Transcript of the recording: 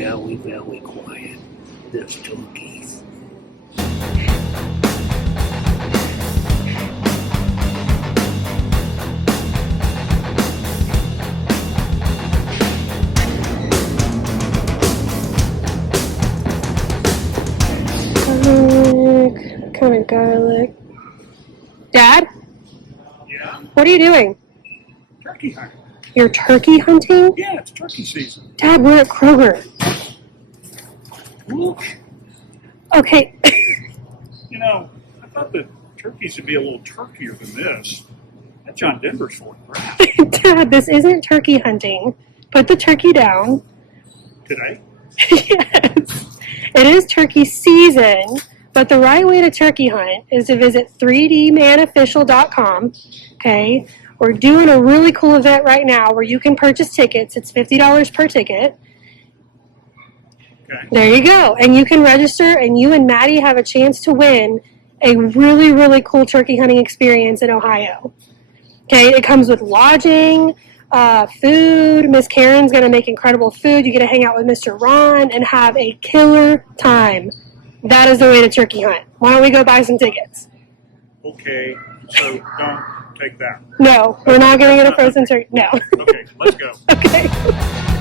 very, very quiet. There's turkeys. Kind of garlic. Dad? Yeah? What are you doing? Turkey hunting. You're turkey hunting? Yeah, it's turkey season. Dad, we're at Kroger. Look. Okay. You know, I thought the turkeys would be a little turkier than this. That John Denver's full of crap. Dad, this isn't turkey hunting. Put the turkey down. Today? Yes. It is turkey season, but the right way to turkey hunt is to visit 3dmanofficial.com. Okay? We're doing a really cool event right now where you can purchase tickets. It's $50 per ticket. Okay. There you go. And you can register, and you and Maddie have a chance to win a really, really cool turkey hunting experience in Ohio. Okay, it comes with lodging, food. Miss Karen's going to make incredible food. You get to hang out with Mr. Ron and have a killer time. That is the way to turkey hunt. Why don't we go buy some tickets? Okay, so don't take that. No, we're not going to get a frozen turkey. No. Okay, let's go. Okay.